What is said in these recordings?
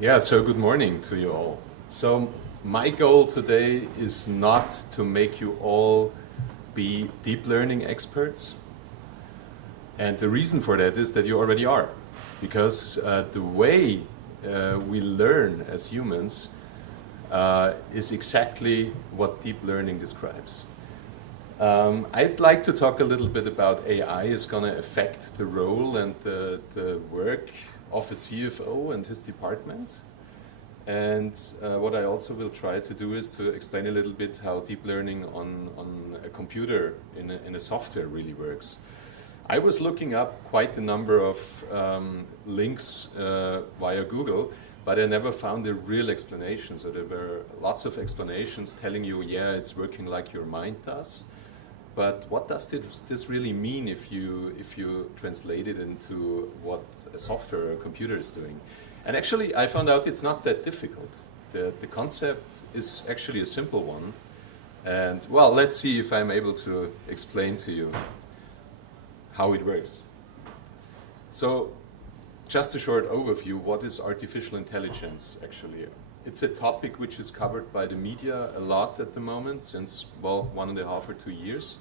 Yeah, so good morning to you all. So my goal today is not to make you all be deep learning experts. And the reason for that is that you already are. Because the way we learn as humans is exactly what deep learning describes. I'd like to talk a little bit about AI is going to affect the role and the work of a CFO and his department. And what I also will try to do is to explain a little bit how deep learning on a computer in a software really works. I was looking up quite a number of links via Google, but I never found a real explanation. So there were lots of explanations telling you, yeah, it's working like your mind does. But what does this really mean if you translate it into what a software or a computer is doing? And actually, I found out it's not that difficult. The concept is actually a simple one. And well, let's see if I'm able to explain to you how it works. So just a short overview, what is artificial intelligence actually? It's a topic which is covered by the media a lot at the moment since, well, 1.5 or 2 years.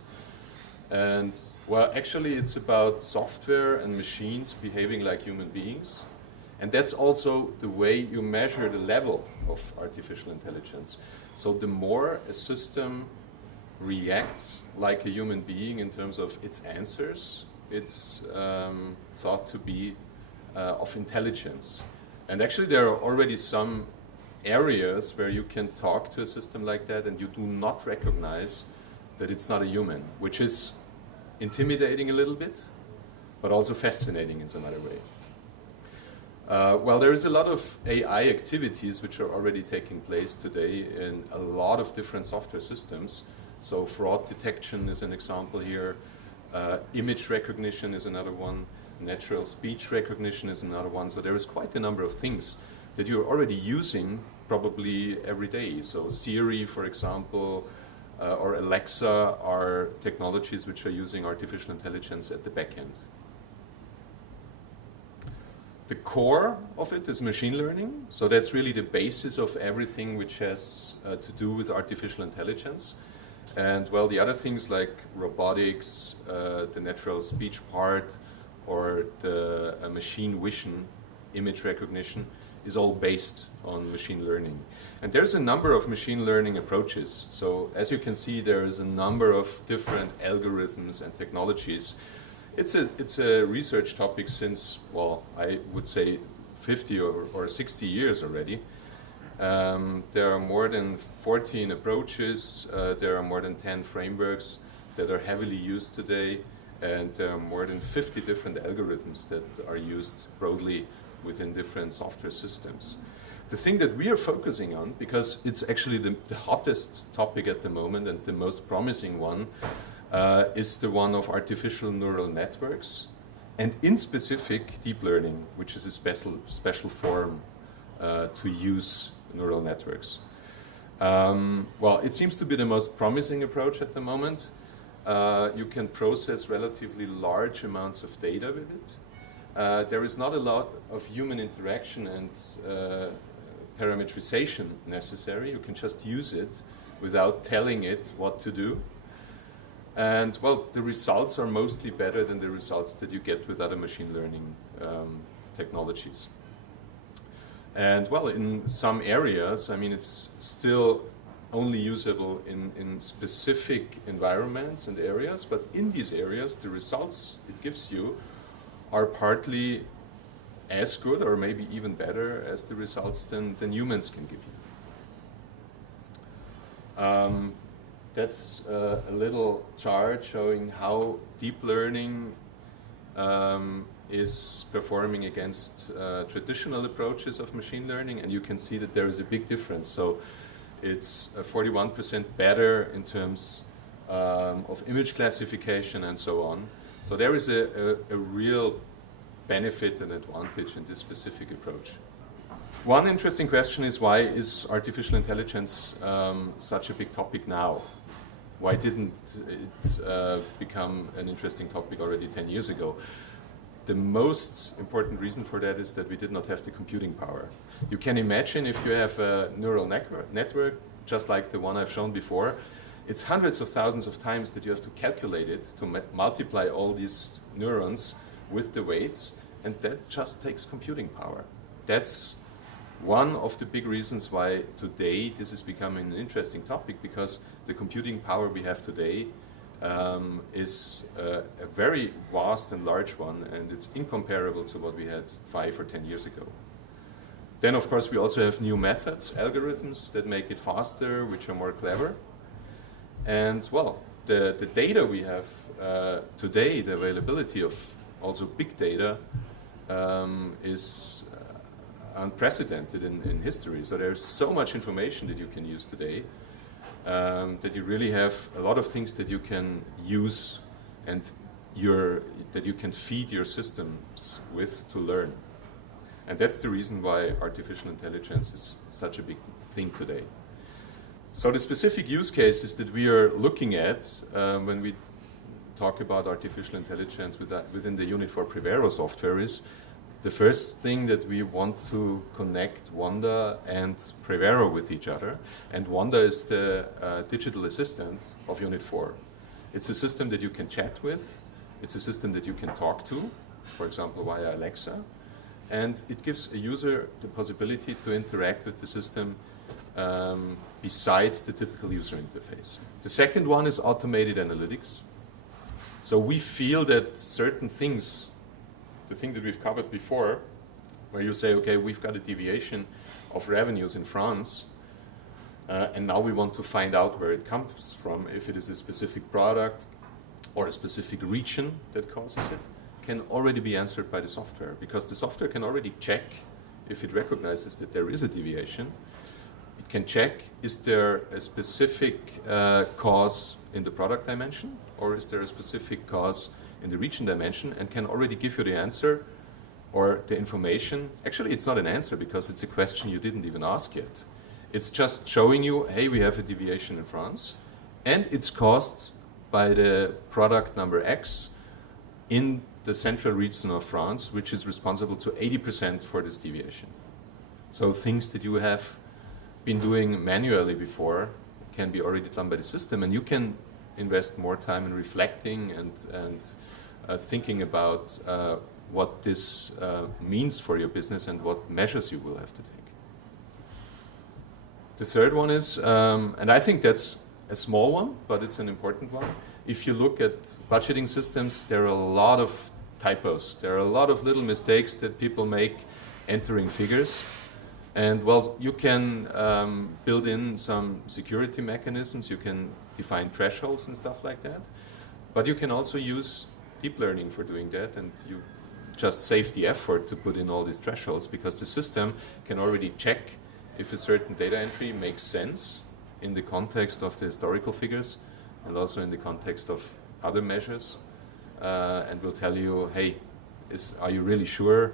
And well, actually it's about software and machines behaving like human beings. And that's also the way you measure the level of artificial intelligence. So the more a system reacts like a human being in terms of its answers, it's thought to be of intelligence. And actually there are already some areas where you can talk to a system like that and you do not recognize that it's not a human, which is intimidating a little bit, but also fascinating in some other way. Well, there is a lot of AI activities which are already taking place today in a lot of different software systems. So fraud detection is an example here, image recognition is another one, natural speech recognition is another one. So there is quite a number of things that you're already using probably every day. So Siri, for example, or Alexa are technologies which are using artificial intelligence at the back end. The core of it is machine learning. So that's really the basis of everything which has to do with artificial intelligence. And well, the other things like robotics, the natural speech part, or the machine vision, image recognition, is all based on machine learning. And there's a number of machine learning approaches. So as you can see, there is a number of different algorithms and technologies. It's a research topic since, well, I would say 50 or 60 years already. There are more than 14 approaches, there are more than 10 frameworks that are heavily used today, and there are more than 50 different algorithms that are used broadly within different software systems. The thing that we are focusing on, because it's actually the hottest topic at the moment and the most promising one, is the one of artificial neural networks, and in specific deep learning, which is a special form to use neural networks. Well, it seems to be the most promising approach at the moment. You can process relatively large amounts of data with it. There is not a lot of human interaction and parameterization necessary. You can just use it without telling it what to do. And well, the results are mostly better than the results that you get with other machine learning technologies. And well, in some areas, I mean, it's still only usable in specific environments and areas, but in these areas, the results it gives you are partly as good or maybe even better as the results than humans can give you. That's a little chart showing how deep learning is performing against traditional approaches of machine learning, and you can see that there is a big difference. So it's 41% better in terms of image classification and so on. So there is a real benefit and advantage in this specific approach. One interesting question is, why is artificial intelligence such a big topic now? Why didn't it become an interesting topic already 10 years ago? the most important reason for that is that we did not have the computing power. You can imagine if you have a neural network, just like the one I've shown before, it's hundreds of thousands of times that you have to calculate it to multiply all these neurons with the weights, and that just takes computing power. That's one of the big reasons why today this is becoming an interesting topic, because the computing power we have today is a very vast and large one, and it's incomparable to what we had 5 or 10 years ago. Then, of course, we also have new methods, algorithms that make it faster, which are more clever. And, well, the data we have today, the availability of also big data, is unprecedented in history. So there's so much information that you can use today that you really have a lot of things that you can use and that you can feed your systems with to learn. And that's the reason why artificial intelligence is such a big thing today. So the specific use cases that we are looking at when we talk about artificial intelligence within the unit for Prevero software is the first thing that we want to connect Wanda and Prevero with each other. And Wanda is the digital assistant of Unit 4. It's a system that you can chat with. It's a system that you can talk to, for example, via Alexa. And it gives a user the possibility to interact with the system besides the typical user interface. The second one is automated analytics. So we feel that certain things, the thing that we've covered before, where you say, okay, we've got a deviation of revenues in France, and now we want to find out where it comes from, if it is a specific product or a specific region that causes it, can already be answered by the software, because the software can already check if it recognizes that there is a deviation. It can check, is there a specific cause in the product dimension, or is there a specific cause in the region dimension, and can already give you the answer or the information. Actually, it's not an answer because it's a question you didn't even ask yet. It's just showing you, hey, we have a deviation in France, and it's caused by the product number X in the central region of France, which is responsible to 80% for this deviation. So things that you have been doing manually before can be already done by the system, and you can invest more time in reflecting and thinking about what this means for your business and what measures you will have to take. The third one is, and I think that's a small one, but it's an important one. If you look at budgeting systems, there are a lot of typos. There are a lot of little mistakes that people make entering figures. And well, you can build in some security mechanisms, you can define thresholds and stuff like that. But you can also use deep learning for doing that, and you just save the effort to put in all these thresholds, because the system can already check if a certain data entry makes sense in the context of the historical figures and also in the context of other measures, and will tell you, hey, are you really sure?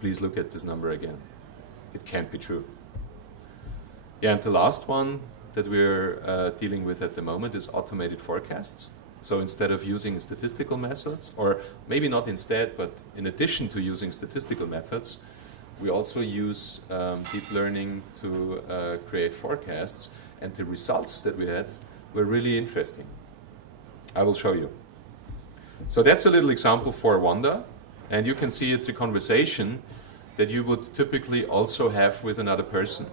Please look at this number again. It can't be true. Yeah, and the last one that we're dealing with at the moment is automated forecasts. So instead of using statistical methods, or maybe not instead, but in addition to using statistical methods, we also use deep learning to create forecasts, and the results that we had were really interesting. I will show you. So that's a little example for Wanda, and you can see it's a conversation that you would typically also have with another person.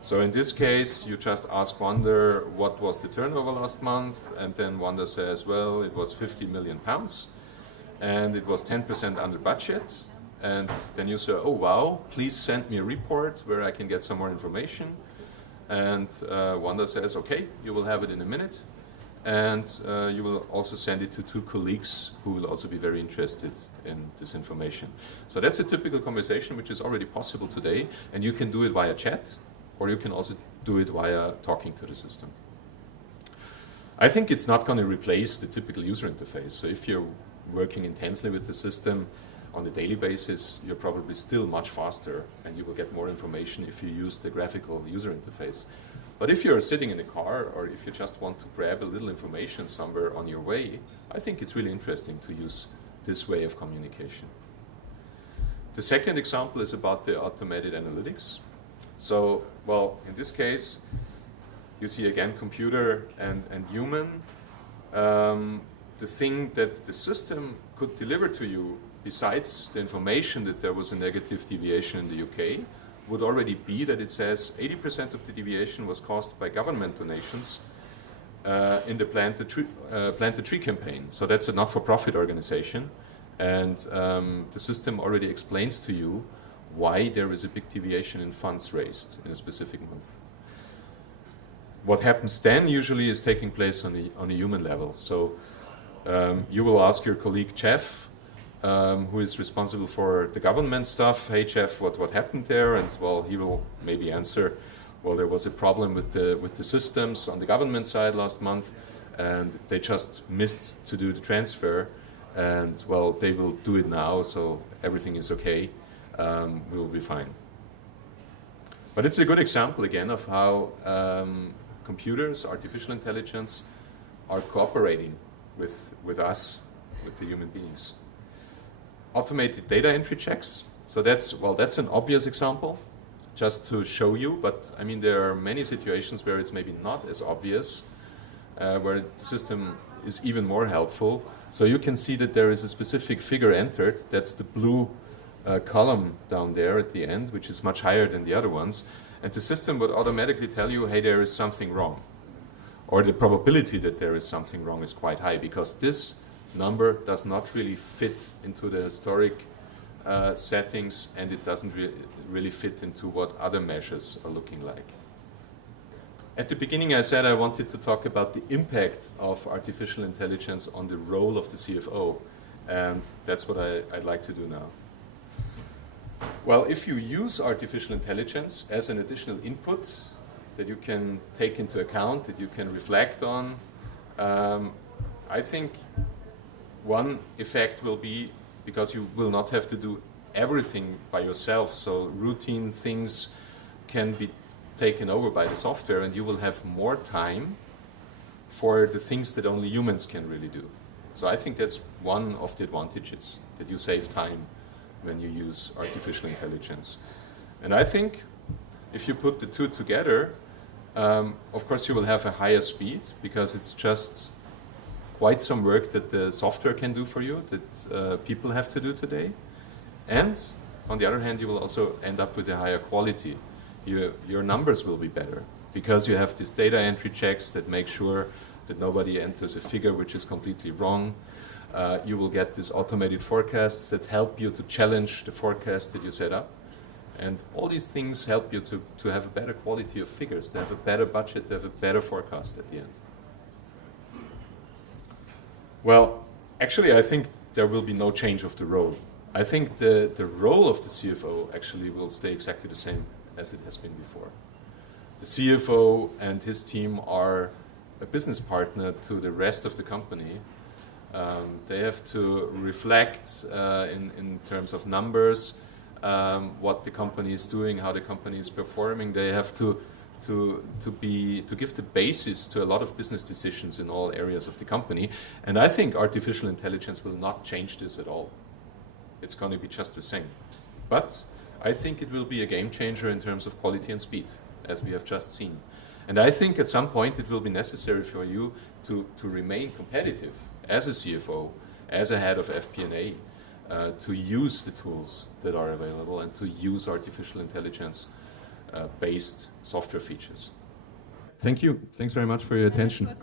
So in this case, you just ask Wanda, what was the turnover last month? And then Wanda says, well, it was 50 million pounds, and it was 10% under budget. And then you say, oh wow, please send me a report where I can get some more information. And Wanda says, okay, you will have it in a minute. And you will also send it to 2 colleagues who will also be very interested in this information. So that's a typical conversation which is already possible today, and you can do it via chat, or you can also do it via talking to the system. I think it's not going to replace the typical user interface. So if you're working intensely with the system on a daily basis, you're probably still much faster, and you will get more information if you use the graphical user interface. But if you're sitting in a car, or if you just want to grab a little information somewhere on your way, I think it's really interesting to use this way of communication. The second example is about the automated analytics. So, well, in this case, you see again computer and human. The thing that the system could deliver to you, besides the information that there was a negative deviation in the UK, would already be that it says 80% of the deviation was caused by government donations in the Plant a Tree campaign. So that's a not-for-profit organization, and the system already explains to you why there is a big deviation in funds raised in a specific month. What happens then usually is taking place on a human level. So you will ask your colleague Jeff, who is responsible for the government stuff, hey Jeff, what happened there? And well, he will maybe answer, well, there was a problem with the systems on the government side last month, and they just missed to do the transfer, and well, they will do it now, so everything is okay, we will be fine. But it's a good example again of how computers, artificial intelligence, are cooperating with us, with the human beings. Automated data entry checks. So that's an obvious example, just to show you, but I mean there are many situations where it's maybe not as obvious, where the system is even more helpful. So you can see that there is a specific figure entered, that's the blue column down there at the end, which is much higher than the other ones, and the system would automatically tell you, hey, there is something wrong. Or the probability that there is something wrong is quite high, because this number does not really fit into the historic settings, and it doesn't really fit into what other measures are looking like. At the beginning I said I wanted to talk about the impact of artificial intelligence on the role of the CFO, and that's what I'd like to do now. Well, if you use artificial intelligence as an additional input that you can take into account, that you can reflect on, I think one effect will be, because you will not have to do everything by yourself, so routine things can be taken over by the software, and you will have more time for the things that only humans can really do. So I think that's one of the advantages, that you save time when you use artificial intelligence. And I think if you put the two together, of course you will have a higher speed, because it's just quite some work that the software can do for you, that people have to do today. And on the other hand, you will also end up with a higher quality. Your numbers will be better, because you have these data entry checks that make sure that nobody enters a figure which is completely wrong. You will get these automated forecasts that help you to challenge the forecast that you set up. And all these things help you to have a better quality of figures, to have a better budget, to have a better forecast at the end. Well, actually I think there will be no change of the role. I think the role of the CFO actually will stay exactly the same as it has been before. The CFO and his team are a business partner to the rest of the company. They have to reflect in terms of numbers, what the company is doing, how the company is performing. They have to give the basis to a lot of business decisions in all areas of the company. And I think artificial intelligence will not change this at all. It's going to be just the same. But I think it will be a game changer in terms of quality and speed, as we have just seen. And I think at some point it will be necessary for you to remain competitive as a CFO, as a head of FP&A, to use the tools that are available and to use artificial intelligence based software features. Thank you. Thanks very much for your attention.